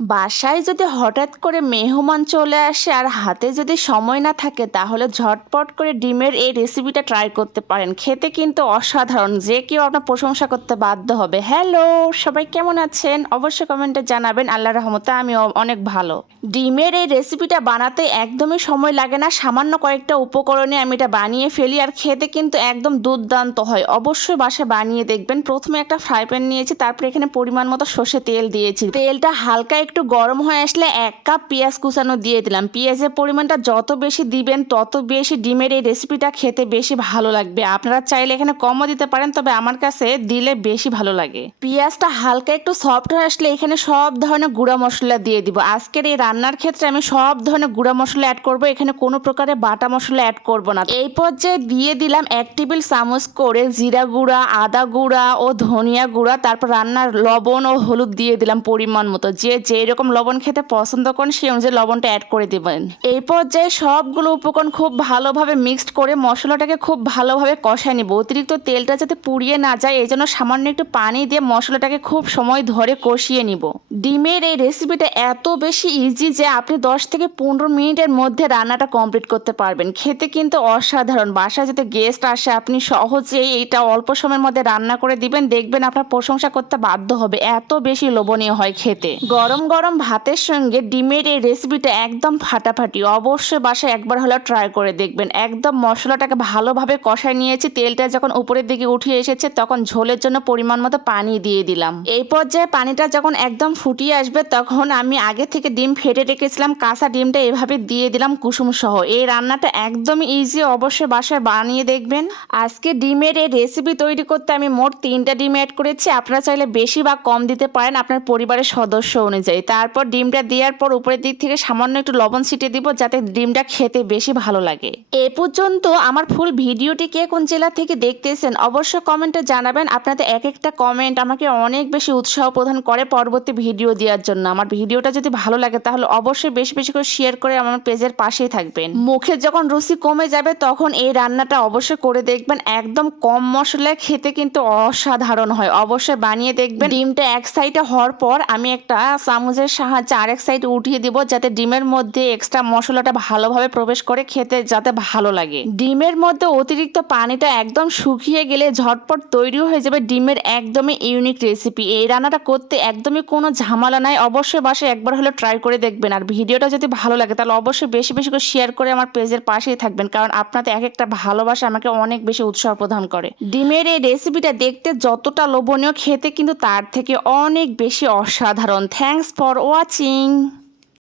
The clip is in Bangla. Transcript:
বাসায় যদি হঠাৎ করে মেহমান চলে আসে আর হাতে যদি সময় না থাকে, তাহলে ঝটপট করে ডিমের এই রেসিপিটা ট্রাই করতে পারেন। খেতে কিন্তু অসাধারণ, যে কেউ আপনার প্রশংসা করতে বাধ্য হবে। হ্যালো সবাই কেমন আছেন? অবশ্যই কমেন্টে জানাবেন। আল্লাহ রহমতে আমি অনেক ভালো। ডিমের এই রেসিপিটা বানাতে একদমই সময় লাগে না। সামান্য কয়েকটা উপকরণে আমি এটা বানিয়ে ফেলি আর খেতে কিন্তু একদম দুর্দান্ত হয়। অবশ্যই বাসায় বানিয়ে দেখবেন। প্রথমে একটা ফ্রাই প্যান নিয়েছি, তারপরে এখানে পরিমাণ মতো সর্ষে তেল দিয়েছি। তেলটা হালকা একটু গরম হয়ে আসলে এক কাপ পেঁয়াজ কুচানো দিয়ে দিলাম। পেঁয়াজের পরিমাণটা যত বেশি দিবেন, তত বেশি ডিমের এই রেসিপিটা খেতে বেশি ভালো লাগবে। আপনারা চাইলে এখানে কমও দিতে পারেন, তবে আমার কাছে দিলে বেশি ভালো লাগে। পেঁয়াজটা হালকা একটু সফট হয়ে আসলে এখানে সব ধরনের গুঁড়া মশলা দিয়ে দিব। আজকের এই রান্নার ক্ষেত্রে আমি সব ধরনের গুঁড়া মশলা অ্যাড করব, এখানে কোনো প্রকারে বাটা মশলা অ্যাড করব না। এই পর্যায়ে দিয়ে দিলাম এক টেবিল চামচ করে জিরা গুঁড়া, আদা গুঁড়া ও ধনিয়া গুঁড়া, তারপর রান্নার লবণ ও হলুদ দিয়ে দিলাম পরিমাণ মতো। যে যে যেই রকম লবণ খেতে পছন্দ করেন, সেই অনুযায়ী লবণটা অ্যাড করে দেবেন। এই পর্যায়ে সবগুলো উপকরণ খুব ভালোভাবে মিক্সড করে মশলাটাকে খুব ভালোভাবে কষায় নিব। অতিরিক্ত তেলটা যাতে পুড়িয়ে না যায়, এই জন্য সামান্য একটু পানি দিয়ে মশলাটাকে খুব সময় ধরে কষিয়ে নিব। ডিমের এই রেসিপিটা এত বেশি ইজি যে আপনি দশ থেকে পনেরো মিনিটের মধ্যে রান্নাটা কমপ্লিট করতে পারবেন। খেতে কিন্তু অসাধারণ। বাসায় যদি গেস্ট আসে, আপনি সহজেই এইটা অল্প সময়ের মধ্যে রান্না করে দিবেন। দেখবেন আপনার প্রশংসা করতে বাধ্য হবে। এত বেশি লোভনীয় হয় খেতে। গরম গরম ভাতের সঙ্গে ডিমের এই রেসিপিটা একদম ফাটাফাটি। অবশ্যই বাসায় একবার হলেও ট্রাই করে দেখবেন। একদম মশলাটাকে ভালোভাবে কষায় নিয়েছি, তেলটা যখন উপরের দিকে উঠে এসেছে তখন ঝোলের জন্য পরিমাণ মতো পানি দিয়ে দিলাম। এই পর্যায়ে পানিটা যখন একদম ফুটিয়ে আসবে তখন আমি আগে থেকে ডিম ফেটে রেখেছিলাম, কাঁচা ডিমটা এভাবে দিয়ে দিলাম কুসুম সহ। এই রান্নাটা একদমই ইজি অবশ্যই বাসায় বানিয়ে দেখবেন। আজকে ডিমের এই রেসিপি তৈরি করতে আমি মোট তিনটা ডিম অ্যাড করেছি। আপনারা চাইলে বেশি বা কম দিতে পারেন, আপনার পরিবারের সদস্য অনুযায়ী। তারপর ডিমটা দেওয়ার পর উপরের দিক থেকে সামান্য একটু লবণ ছিটিয়ে দিব যাতে ডিমটা খেতে বেশি ভালো লাগে। এ পর্যন্ত আমার ফুল ভিডিওটি কে কোন জেলা থেকে দেখতেছেন অবশ্যই কমেন্টে জানাবেন। আপনাদের এক একটা কমেন্ট আমাকে অনেক বেশি উৎসাহ প্রদান করে পরবর্তী ভিডিও দেওয়ার জন্য। আমার ভিডিওটা যদি ভালো লাগে তাহলে অবশ্যই বেশি বেশি করে শেয়ার করে আমার পেজের পাশেই থাকবেন। মুখে যখন রুচি কমে যাবে তখন এই রান্নাটা অবশ্যই করে দেখবেন। একদম কম মশলায় খেতে কিন্তু অসাধারণ হয়। অবশ্যই বানিয়ে দেখবেন। ডিমটা এক সাইডে হওয়ার পর আমি একটা চামচের সাহায্যে আরেক সাইড উঠিয়ে দিব যাতে ডিমের মধ্যে এক্সট্রা মশলাটা ভালোভাবে প্রবেশ করে খেতে, যাতে ভালো লাগে। ডিমের মধ্যে অতিরিক্ত পানিটা একদম শুকিয়ে গেলে ঝটপট তৈরি হয়ে যাবে ডিমের একদমই ইউনিক রেসিপি এই রান্নাটা করতে একদমই কোনো ঝামেলা নাই। অবশ্যই বাসে একবার হলে ট্রাই করে দেখবেন। আর ভিডিওটা যদি ভালো লাগে, তাহলে অবশ্যই বেশি বেশি করে শেয়ার করে আমার পেজের পাশেই থাকবেন, কারণ আপনাদের এক একটা ভালোবাসা আমাকে অনেক বেশি উৎসাহ প্রদান করে। ডিমের এই রেসিপিটা দেখতে যতটা লোভনীয়, খেতে কিন্তু তার থেকে অনেক বেশি অসাধারণ। Thanks for watching